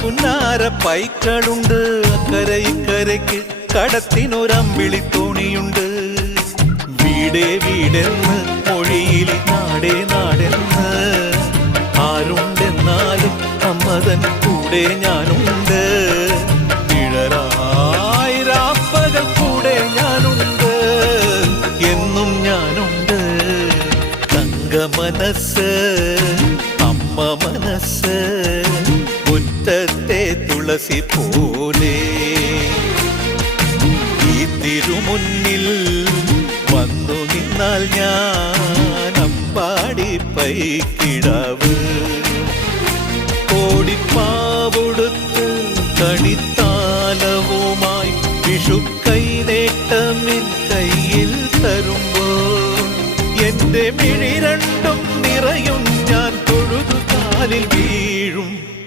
പുന്നാര പൈക്കളുണ്ട്, അക്കരെ ഇക്കരയ്ക്ക് കടത്തിനൊരമ്പിളി തോണിയുണ്ട്. വീടേ വീടെന്ന് മൊഴിയിൽ നാടേ നാടെന്ന് ആരുണ്ടെന്നാലും അമ്മതൻ കൂടെ ഞാനുണ്ട്. നിഴലായിരാപ്പകൽ കൂടെ ഞാനുണ്ട്, എന്നും ഞാനുണ്ട്. തങ്ക മനസ്സ് അമ്മ മനസ്സ് മുറ്റത്തെ തുളസി പോലെ. ഈ തിരുമുന്നിൽ വന്നു നിന്നാൽ ഞാൻ അമ്പാടി പൈക്കിടാവ്. കോടിപ്പാവൊടുത്ത് കണിത്താലവുമായി വിഷു